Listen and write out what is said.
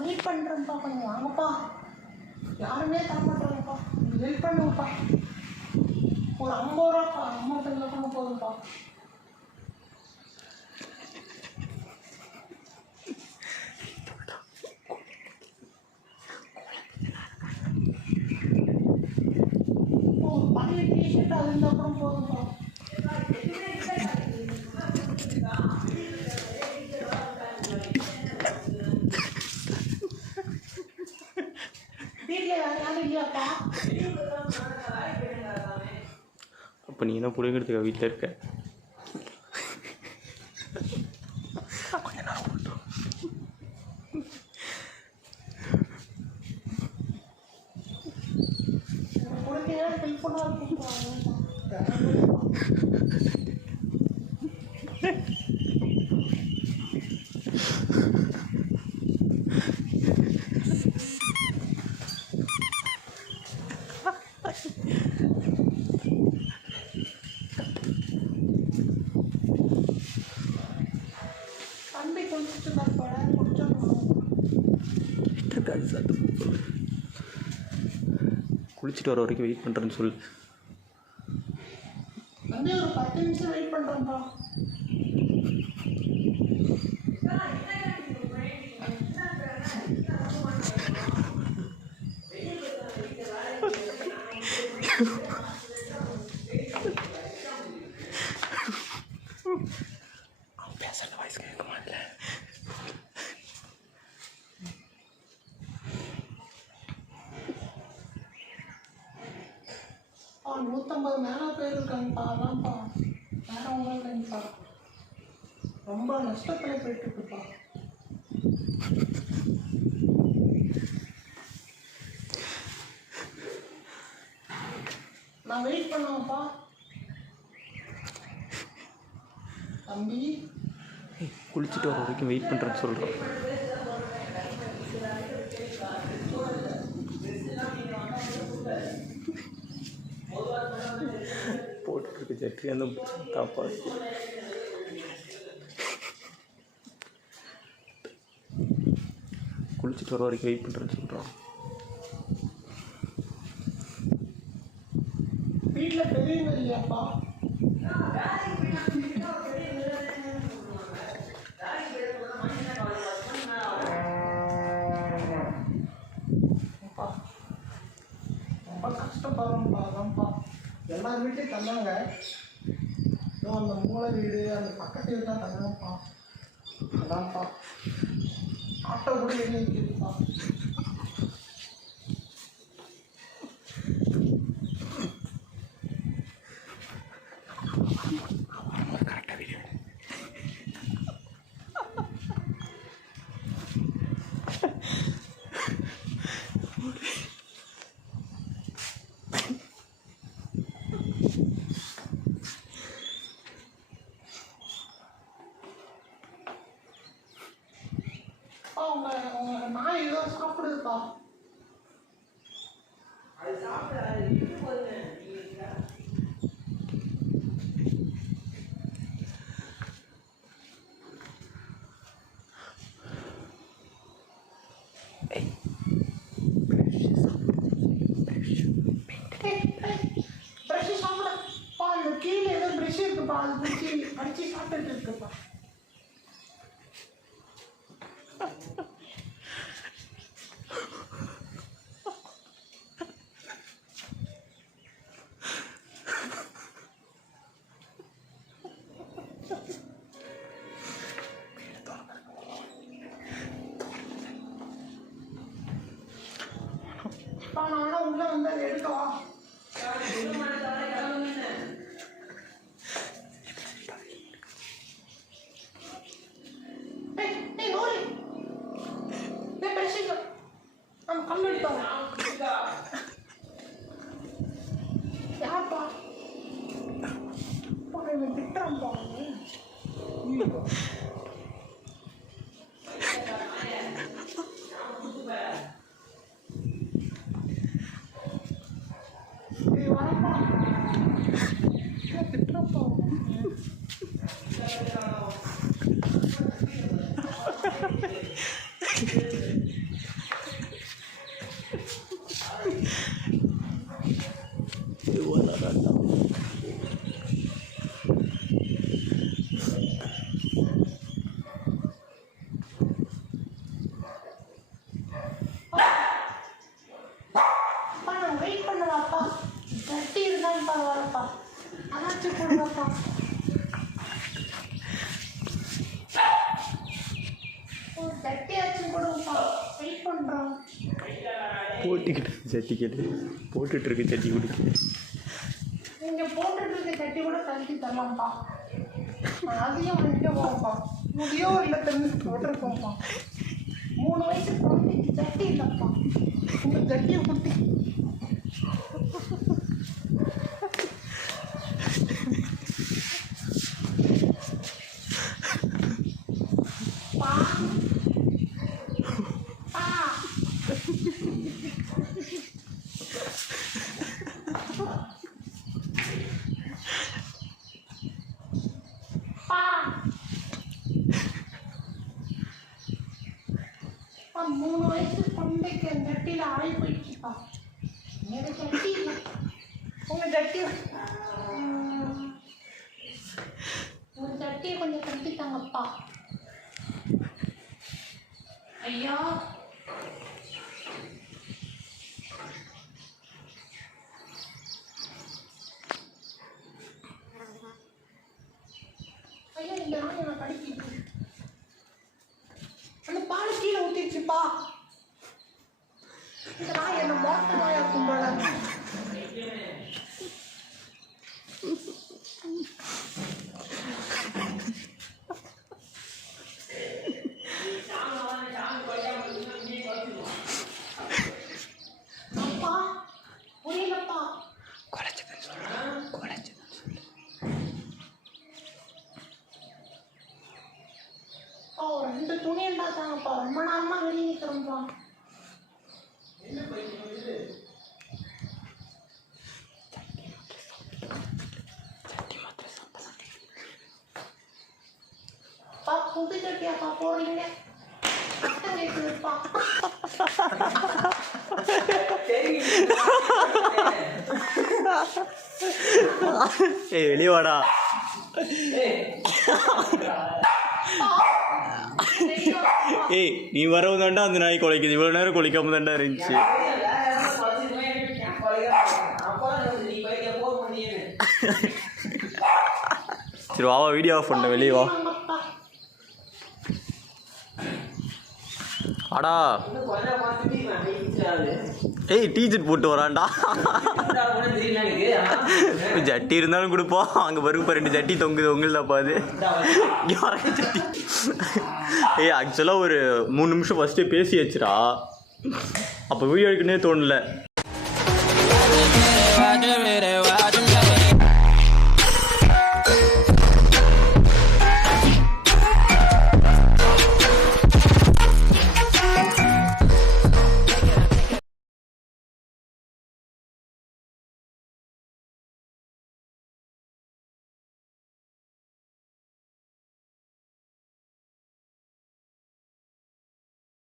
Wait பண்ணுறேன்ப்பா, கொஞ்சம் வாங்கப்பா. யாருமே தர மாட்டேறாங்கப்பா, ஹெல்ப் பண்ணுங்கப்பா. ஒரு 50 ரூபாப்பா, 55 ரூபா போதும்ப்பா. ஒரு பழைய டிஷர்ட் அது இருந்தால் கூட போதும்ப்பா. வீட்டில் வேறு யாரும் இல்லையாப்பா? அப்போ நீ என்ன பிடிக்கிறதுக்கா வீட்டில் இருக்க? ஹெல்ப்ஃபுல்லாக இருக்கும்ப்பா. தம்பி குளிச்சுட்டு இருப்பாடா, இருக்காது சார். குளிச்சுட்டு வர வரைக்கும் வெயிட் பண்ணுறேன்னு சொல்லு. தம்பி ஒரு 10 நிமிஷம் வெயிட் பண்ணுறேன்ப்பா. அவன் பேசுகிற வாய்ஸ் கேட்குமா இல்லை? ஆ 150 மேலே பேர் இருக்காங்கப்பா. அதான்ப்பா, வேற ஒன்றும் இல்லைங்கப்பா. ரொம்ப நஷ்டத்தில் போயிட்டுருக்குப்பா. நான் வெயிட் பண்ணுவேன்ப்பா. தம்பி குளிச்சுட்டு வர வரைக்கும் வெயிட் பண்ணுறேன்னு சொல்கிறேன். போட்டுருக்கு ஜட்ரி அந்த தாப்பா. குளிச்சுட்டு வர வரைக்கும் வெயிட் பண்ணுறேன்னு சொல்கிறான். வீட்டில் பெரியவங்க இல்லையாப்பா? ரொம்ப கஷ்டப்படுறோம்ப்பா. அதான்ப்பா எல்லார் வீட்லையும் தந்தாங்க. இன்னும் அந்த மூளை வீடு, அந்த பக்கத்து வீடு தான் தந்தாங்கப்பா. அதான்ப்பா ஆட்டோ கூட வெளியே நிற்கிதுப்பா. கரெக்டாக வீடியோ உங்க நாய் ஏதோ சாப்பிடுதுப்பா. ப்ரஷ் சாப்பிடப்பா. அந்த கீழே ஏதோ ப்ரஷ் இருக்குப்பா, அது படிச்சு சாப்பிட்டுட்டு இருக்குப்பா. நான் உள்ள வந்து அதை எடுக்கவா? நம்ம கல் எடுத்தோம். யார்ப்பா திட்டுறான்ப்பா. வரப்பா திட்டுறப்பா. பண்ணுவாப்பா. சட்டி இருந்தாலும் பரவாயில்லப்பா. அரைச்சி போடுவாப்பா. ஒரு சட்டியாச்சும் கொடுங்கப்பா. வெயிட் பண்ணுறோம். போட்டுக்கிட்டு சட்டி கேட்டு போட்டுட்ருக்கு சட்டி குடிக்க. நீங்கள் போட்டுட்டு இருக்க சட்டி கூட கழிச்சு தரலாம்ப்பா. அதையும் வந்துட்டு போவோம்ப்பா. முடியோ இல்லை தண்ணி போட்டிருக்கோம்ப்பா. 3 வயசு குழந்தைக்கு சட்டி இல்லைப்பா. உங்கள் சட்டியை குட்டி பா பா பா 3 வயசு குழந்தைக்கு அந்த சட்டியில் ஆகி போயிடுச்சுப்பா. எனக்கு சட்டி இல்லை. உங்கள் சட்டியை உங்கள் சட்டியை கொஞ்சம் கட்டித்தாங்கப்பா. ஐயா ஐயா இந்த நாய் என்னை கடிக்கிட்டு. அந்த பால் கீழே ஊற்றிடுச்சுப்பா. இந்த நாய் என்ன மோட்டை நாயா கும்பல. அப்பா புரியலப்பா. குறைச்சதுன்னு சொல்கிறேன். குறைச்சதுன்னு சொல்லு. ஒரு 2 துணி இருந்தாதாங்கப்பா. ரொம்ப நேரமா வெளியே நிற்கிறோம்ப்பா. அப்பா புது சட்டியாப்பா போடுறீங்க. சட்டம் கேட்குதுப்பா. ஏய் வெளியே வாடா. ஏய் நீ வரவு தாண்டா அந்த நாய் குலைக்குது. இவ்வளோ நேரம் குலைக்காம தாண்டா இருந்துச்சு. சரி வா வீடியோ ஆஃப் பண்ண வெளியே வா. ஆடா ஏய் டீஷர்ட் போட்டு வரான்டா. ஜட்டி இருந்தாலும் கொடுப்போம். அங்கே பாருங்கப்பா 2 ஜட்டி தொங்குது. உங்கள்தாப்பா அது சட்டி. ஏய் ஆக்சுவலாக ஒரு 3 நிமிஷம் ஃபஸ்ட்டே பேசி வச்சுடா. அப்போ வீடியோ எடுக்கனே தோணல.